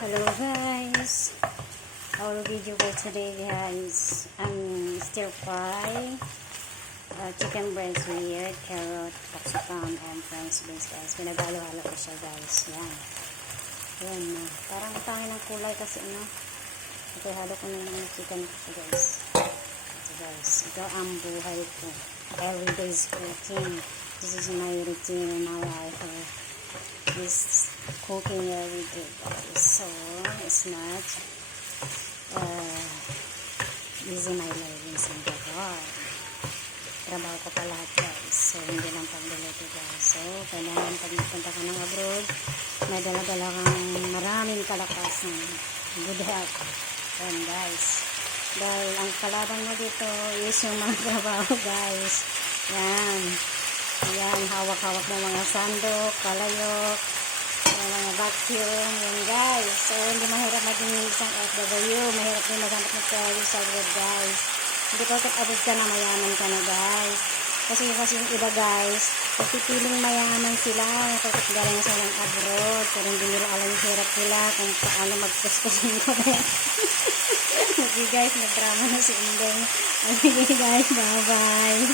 Hello guys, our video for today guys, stir fry chicken breast with carrot, capsicum, and french beans guys. Pinagalo-halo ko siya guys. Yan na. Parang tangin ng kulay kasi ito halo ko na ng chicken ko guys. Ito guys, ito ang buhay ko. Everyday's cooking. This is my routine in my life. This cooking every day guys, so it's not easy my living in the world. Trabaho ko pa lahat guys, so hindi lang pagluluto guys. So kailangan pag magpunta ka ng abroad, may dala-dala kang maraming kalakasan, good health. Yan guys, dahil ang kalaban mo dito is yung mga trabaho guys. Yan, hawak-hawak ng mga sandok, kalayok, mga vacuum, yan guys. So, hindi mahirap maging isang FW, mahirap din maghanap ng travel sa abroad guys. Hindi porket abroad ka na, mayaman ka na guys. Kasi yung iba guys, pipiling mayaman sila, porket galing sa ng abroad, pero hindi nila alam yung hirap nila kung paano magkuskusin ko rin. Okay guys, nagdrama na si Indeng. Okay guys, bye bye.